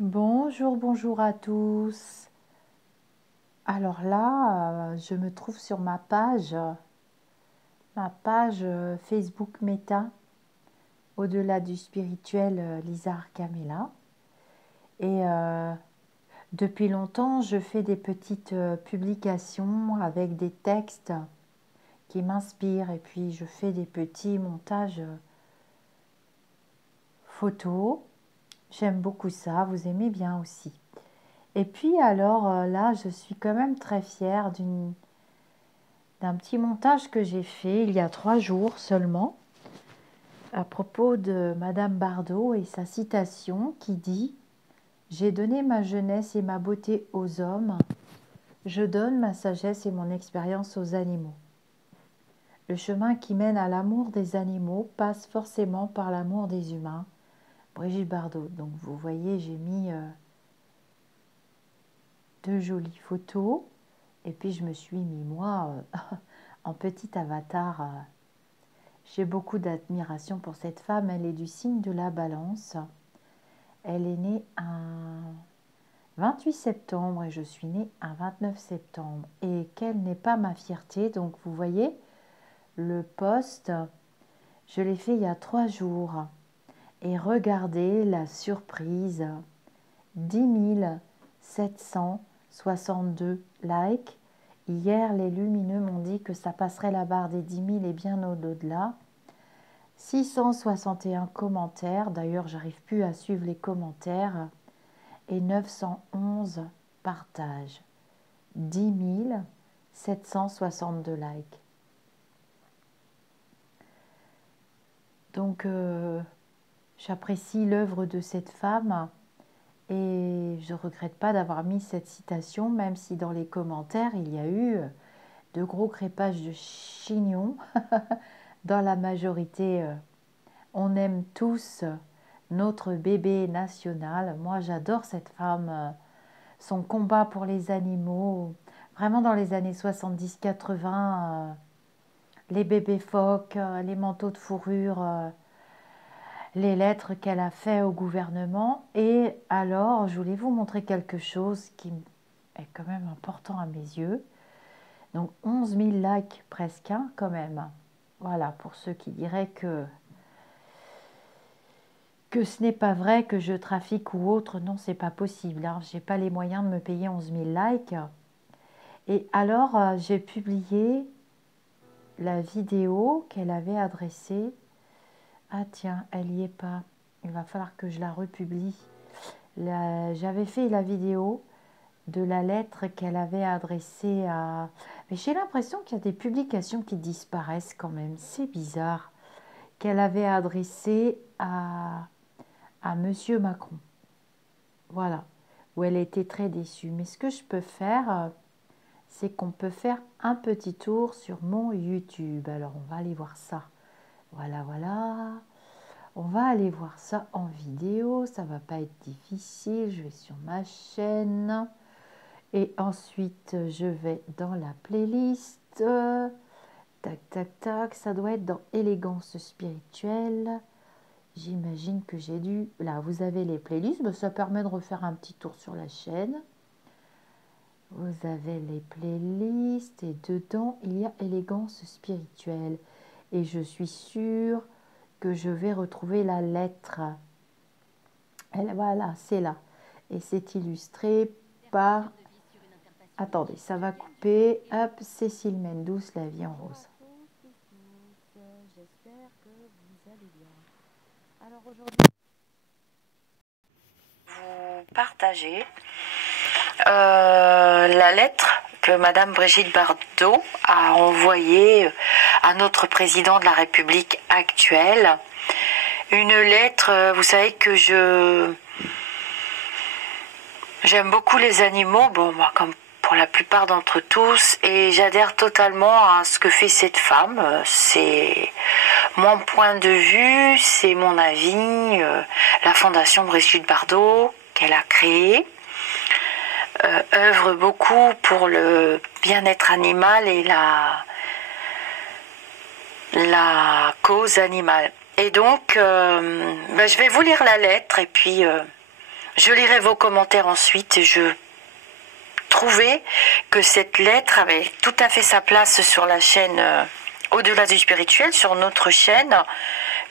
Bonjour, bonjour à tous. Alors là, je me trouve sur ma page Facebook Meta, au-delà du spirituel Lisa Arcamela. Et depuis longtemps, je fais des petites publications avec des textes qui m'inspirent et puis je fais des petits montages photos. J'aime beaucoup ça, vous aimez bien aussi. Et puis alors là, je suis quand même très fière d'un petit montage que j'ai fait il y a 3 jours seulement à propos de Madame Bardot et sa citation qui dit: J'ai donné ma jeunesse et ma beauté aux hommes, je donne ma sagesse et mon expérience aux animaux. Le chemin qui mène à l'amour des animaux passe forcément par l'amour des humains. Brigitte Bardot. Donc vous voyez, j'ai mis deux jolies photos et puis je me suis mis moi en petit avatar. J'ai beaucoup d'admiration pour cette femme. Elle est du signe de la Balance. Elle est née un 28 septembre et je suis née un 29 septembre. Et quelle n'est pas ma fierté. Donc vous voyez, le post, je l'ai fait il y a 3 jours. Et regardez la surprise, 10 762 likes. Hier, les lumineux m'ont dit que ça passerait la barre des 10 000 et bien au-delà. 661 commentaires, d'ailleurs j'arrive plus à suivre les commentaires, et 911 partages. 10 762 likes. Donc j'apprécie l'œuvre de cette femme et je ne regrette pas d'avoir mis cette citation, même si dans les commentaires il y a eu de gros crépages de chignons. Dans la majorité, on aime tous notre bébé national. Moi, j'adore cette femme, son combat pour les animaux. Vraiment, dans les années 70-80, les bébés phoques, les manteaux de fourrure, les lettres qu'elle a fait au gouvernement. Et alors, je voulais vous montrer quelque chose qui est quand même important à mes yeux. Donc, 11 000 likes presque, hein, quand même. Voilà, pour ceux qui diraient que ce n'est pas vrai, que je trafique ou autre. Non, c'est pas possible, hein. Je n'ai pas les moyens de me payer 11 000 likes. Et alors, j'ai publié la vidéo qu'elle avait adressée. Ah tiens, elle n'y est pas. Il va falloir que je la republie. J'avais fait la vidéo de la lettre qu'elle avait adressée à... Mais j'ai l'impression qu'il y a des publications qui disparaissent quand même. C'est bizarre. Qu'elle avait adressée à Monsieur Macron. Voilà. Où elle était très déçue. Mais ce que je peux faire, c'est qu'on peut faire un petit tour sur mon YouTube. Alors, on va aller voir ça. Voilà, voilà. On va aller voir ça en vidéo. Ça va pas être difficile. Je vais sur ma chaîne. Et ensuite, je vais dans la playlist. Tac, tac, tac. Ça doit être dans Élégance spirituelle. J'imagine que j'ai dû... Là, vous avez les playlists. Ben, ça permet de refaire un petit tour sur la chaîne. Vous avez les playlists et dedans, il y a Élégance spirituelle. Et je suis sûre que je vais retrouver la lettre. Voilà, c'est là. Et c'est illustré par... Attendez, ça va couper. Hop, Cécile Mendous, La vie en rose. J'espère que vous allez bien. Alors aujourd'hui, vous partagez la lettre que Madame Brigitte Bardot a envoyée à notre président de la République actuelle. Une lettre, vous savez que j'aime beaucoup les animaux, bon, moi, comme pour la plupart d'entre tous, et j'adhère totalement à ce que fait cette femme. C'est mon point de vue, c'est mon avis. La fondation Brigitte Bardot qu'elle a créée œuvre beaucoup pour le bien-être animal et la cause animale. Et donc, je vais vous lire la lettre et puis Je lirai vos commentaires ensuite. Je trouvais que cette lettre avait tout à fait sa place sur la chaîne Au-delà du spirituel, sur notre chaîne,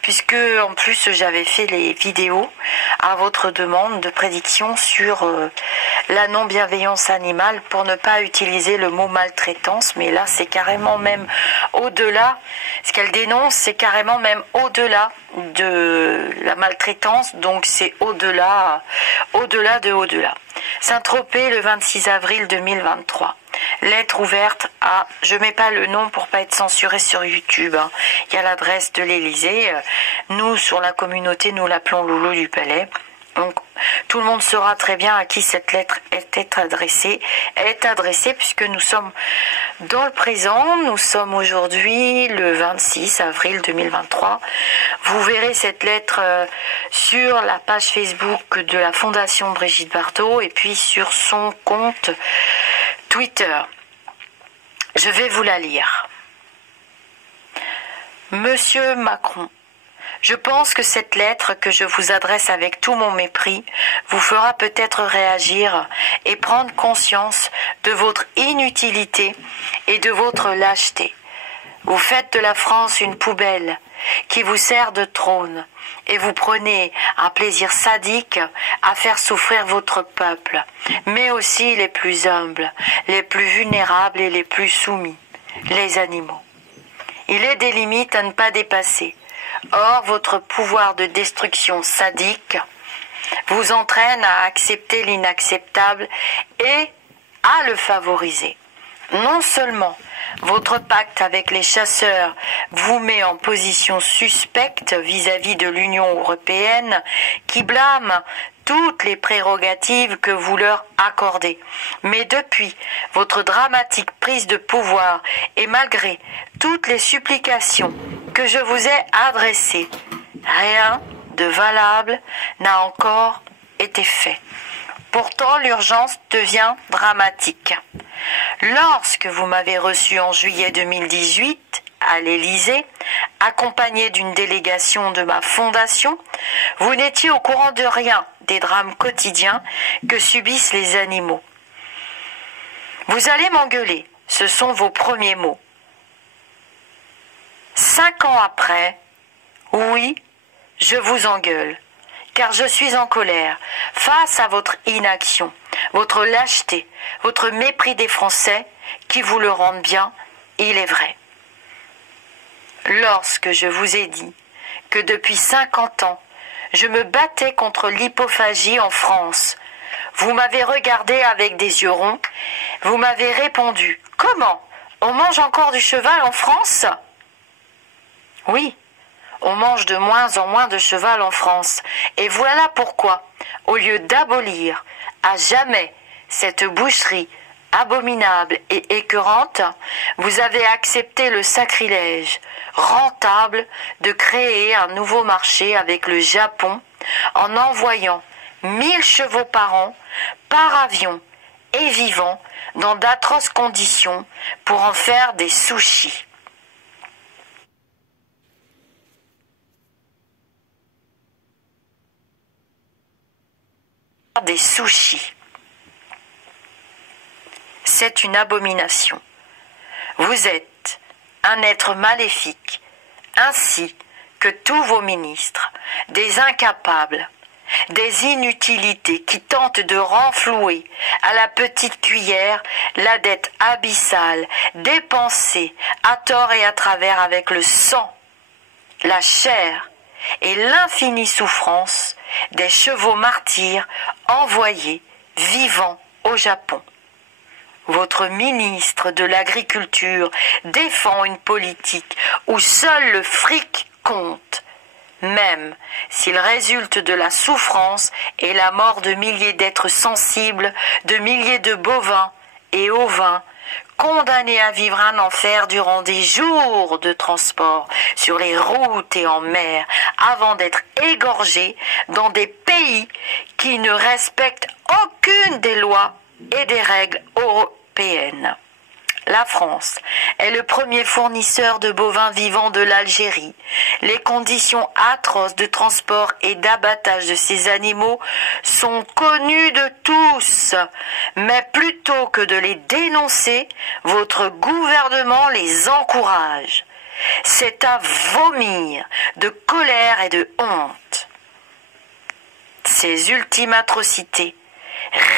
puisque en plus j'avais fait les vidéos à votre demande de prédiction sur la non-bienveillance animale, pour ne pas utiliser le mot maltraitance, mais là c'est carrément même au-delà, ce qu'elle dénonce c'est carrément même au-delà de la maltraitance, donc c'est au-delà de au-delà. Saint-Tropez le 26 avril 2023. Lettre ouverte à, je mets pas le nom pour pas être censuré sur YouTube, hein. Il y a l'adresse de l'Élysée. Nous, sur la communauté, nous l'appelons Loulou du Palais. Donc, tout le monde saura très bien à qui cette lettre est adressée. Elle est adressée puisque nous sommes dans le présent. Nous sommes aujourd'hui le 26 avril 2023. Vous verrez cette lettre sur la page Facebook de la Fondation Brigitte Bardot et puis sur son compte Twitter. Je vais vous la lire. Monsieur Macron, je pense que cette lettre que je vous adresse avec tout mon mépris vous fera peut-être réagir et prendre conscience de votre inutilité et de votre lâcheté. Vous faites de la France une poubelle qui vous sert de trône et vous prenez un plaisir sadique à faire souffrir votre peuple, mais aussi les plus humbles, les plus vulnérables et les plus soumis, les animaux. Il est des limites à ne pas dépasser. Or, votre pouvoir de destruction sadique vous entraîne à accepter l'inacceptable et à le favoriser. Non seulement votre pacte avec les chasseurs vous met en position suspecte vis-à-vis de l'Union européenne qui blâme toutes les prérogatives que vous leur accordez. Mais depuis votre dramatique prise de pouvoir et malgré toutes les supplications que je vous ai adressées, rien de valable n'a encore été fait. Pourtant, l'urgence devient dramatique. Lorsque vous m'avez reçu en juillet 2018 à l'Élysée, accompagné d'une délégation de ma fondation, vous n'étiez au courant de rien des drames quotidiens que subissent les animaux. Vous allez m'engueuler, ce sont vos premiers mots. 5 ans après, oui, je vous engueule, car je suis en colère face à votre inaction, votre lâcheté, votre mépris des Français qui vous le rendent bien, il est vrai. Lorsque je vous ai dit que depuis 50 ans, je me battais contre l'hypophagie en France, vous m'avez regardé avec des yeux ronds, vous m'avez répondu « Comment? On mange encore du cheval en France ?» Oui, on mange de moins en moins de cheval en France. Et voilà pourquoi, au lieu d'abolir à jamais cette boucherie abominable et écœurante, vous avez accepté le sacrilège rentable de créer un nouveau marché avec le Japon en envoyant 1000 chevaux par avion et vivant dans d'atroces conditions pour en faire des sushis. Des sushis. C'est une abomination. Vous êtes un être maléfique, ainsi que tous vos ministres, des incapables, des inutilités qui tentent de renflouer à la petite cuillère la dette abyssale dépensée à tort et à travers avec le sang, la chair et l'infinie souffrance des chevaux martyrs envoyés vivants au Japon. Votre ministre de l'Agriculture défend une politique où seul le fric compte, même s'il résulte de la souffrance et la mort de milliers d'êtres sensibles, de milliers de bovins et ovins, condamnés à vivre un enfer durant des jours de transport sur les routes et en mer, avant d'être égorgés dans des pays qui ne respectent aucune des lois et des règles européennes. La France est le premier fournisseur de bovins vivants de l'Algérie. Les conditions atroces de transport et d'abattage de ces animaux sont connues de tous. Mais plutôt que de les dénoncer, votre gouvernement les encourage. C'est à vomir de colère et de honte. Ces ultimes atrocités,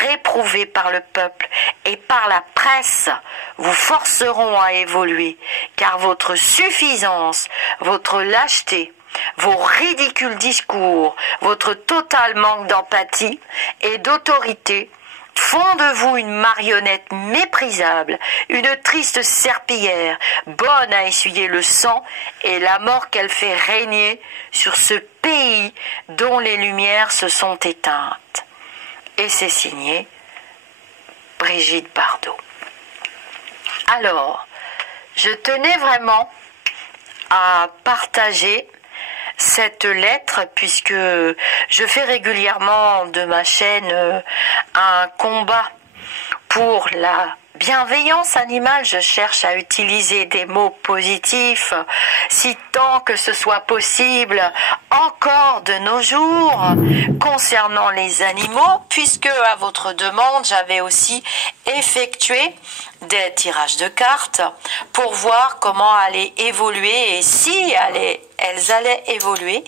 réprouvés par le peuple et par la presse, vous forceront à évoluer, car votre suffisance, votre lâcheté, vos ridicules discours, votre total manque d'empathie et d'autorité font de vous une marionnette méprisable, une triste serpillière, bonne à essuyer le sang et la mort qu'elle fait régner sur ce pays dont les lumières se sont éteintes. Et c'est signé Brigitte Bardot. Alors, je tenais vraiment à partager cette lettre puisque je fais régulièrement de ma chaîne un combat pour la bienveillance animale. Je cherche à utiliser des mots positifs si tant que ce soit possible encore de nos jours concernant les animaux, puisque à votre demande j'avais aussi effectué des tirages de cartes pour voir comment allaient évoluer et si elles allaient évoluer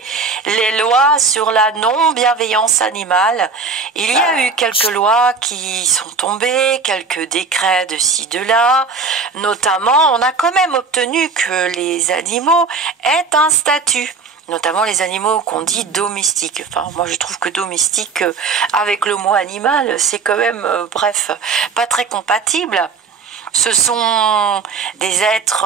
les lois sur la non-bienveillance animale. Il y a eu quelques lois qui sont tombées, quelques décrets de ci, de là. Notamment, on a quand même obtenu que les animaux aient un statut. Notamment les animaux qu'on dit domestiques. Enfin, moi je trouve que domestique avec le mot animal, c'est quand même, bref, pas très compatible. Ce sont des êtres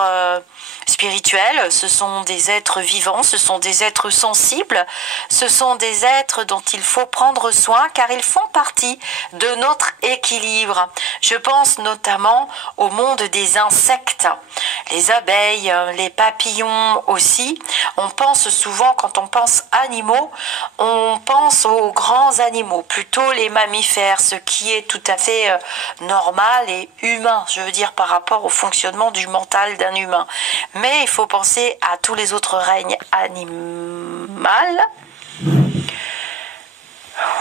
spirituels, ce sont des êtres vivants, ce sont des êtres sensibles, ce sont des êtres dont il faut prendre soin car ils font partie de notre équilibre. Je pense notamment au monde des insectes, les abeilles, les papillons aussi. On pense souvent, quand on pense animaux, on pense aux grands animaux, plutôt les mammifères, ce qui est tout à fait normal et humain, je veux dire par rapport au fonctionnement du mental d'un humain. Mais il faut penser à tous les autres règnes animaux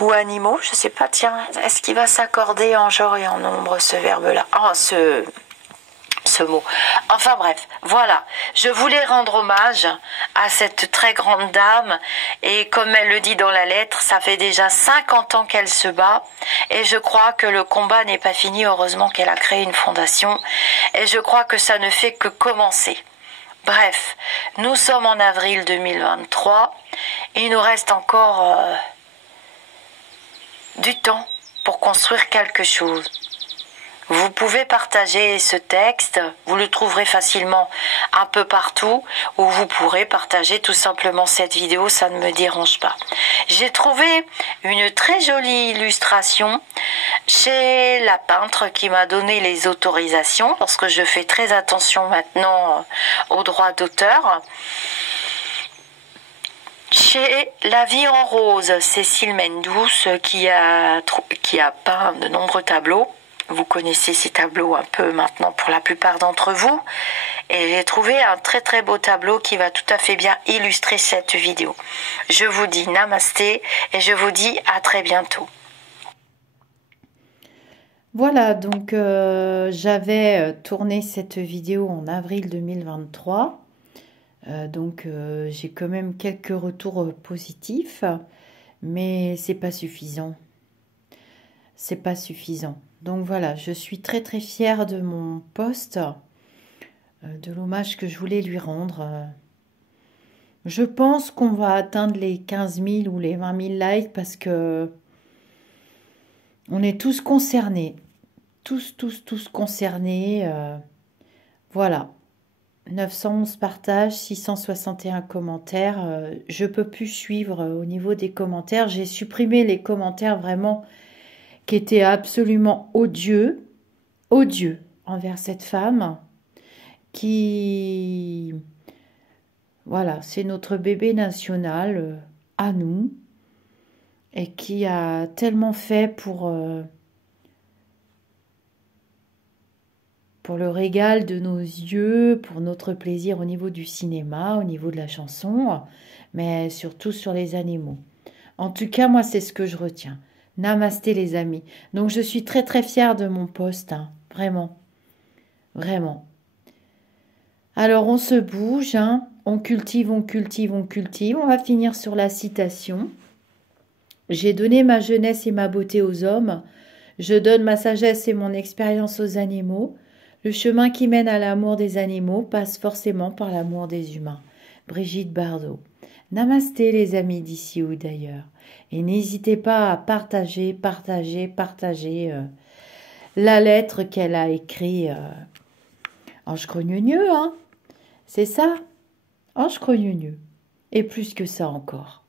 ou animaux, je sais pas, tiens, est-ce qu'il va s'accorder en genre et en nombre ce verbe-là? Ce mot. Enfin bref, voilà. Je voulais rendre hommage à cette très grande dame et comme elle le dit dans la lettre, ça fait déjà 50 ans qu'elle se bat et je crois que le combat n'est pas fini. Heureusement qu'elle a créé une fondation et je crois que ça ne fait que commencer. Bref, nous sommes en avril 2023. Il nous reste encore du temps pour construire quelque chose. Vous pouvez partager ce texte, vous le trouverez facilement un peu partout, ou vous pourrez partager tout simplement cette vidéo, ça ne me dérange pas. J'ai trouvé une très jolie illustration chez la peintre qui m'a donné les autorisations, parce que je fais très attention maintenant aux droits d'auteur. Chez La Vie en Rose, Cécile Mendous qui a peint de nombreux tableaux. Vous connaissez ces tableaux un peu maintenant pour la plupart d'entre vous. Et j'ai trouvé un très très beau tableau qui va tout à fait bien illustrer cette vidéo. Je vous dis namasté et je vous dis à très bientôt. Voilà, donc j'avais tourné cette vidéo en avril 2023. J'ai quand même quelques retours positifs, mais c'est pas suffisant. C'est pas suffisant. Donc voilà, je suis très très fière de mon post, de l'hommage que je voulais lui rendre. Je pense qu'on va atteindre les 15 000 ou les 20 000 likes parce que on est tous concernés. Tous concernés. Voilà. 911 partages, 661 commentaires. Je peux plus suivre au niveau des commentaires. J'ai supprimé les commentaires vraiment qui étaient absolument odieux envers cette femme qui, voilà, c'est notre bébé national à nous et qui a tellement fait pour pour le régal de nos yeux, pour notre plaisir au niveau du cinéma, au niveau de la chanson, mais surtout sur les animaux. En tout cas, moi, c'est ce que je retiens. Namasté les amis. Donc, je suis très très fière de mon poste, hein. Vraiment, vraiment. Alors, on se bouge, hein. On cultive, on cultive, on cultive. On va finir sur la citation. J'ai donné ma jeunesse et ma beauté aux hommes. Je donne ma sagesse et mon expérience aux animaux. Le chemin qui mène à l'amour des animaux passe forcément par l'amour des humains. Brigitte Bardot. Namasté les amis d'ici ou d'ailleurs. Et n'hésitez pas à partager la lettre qu'elle a écrite. Ange Crogneux, hein. C'est ça, Ange Crogneux. Et plus que ça encore.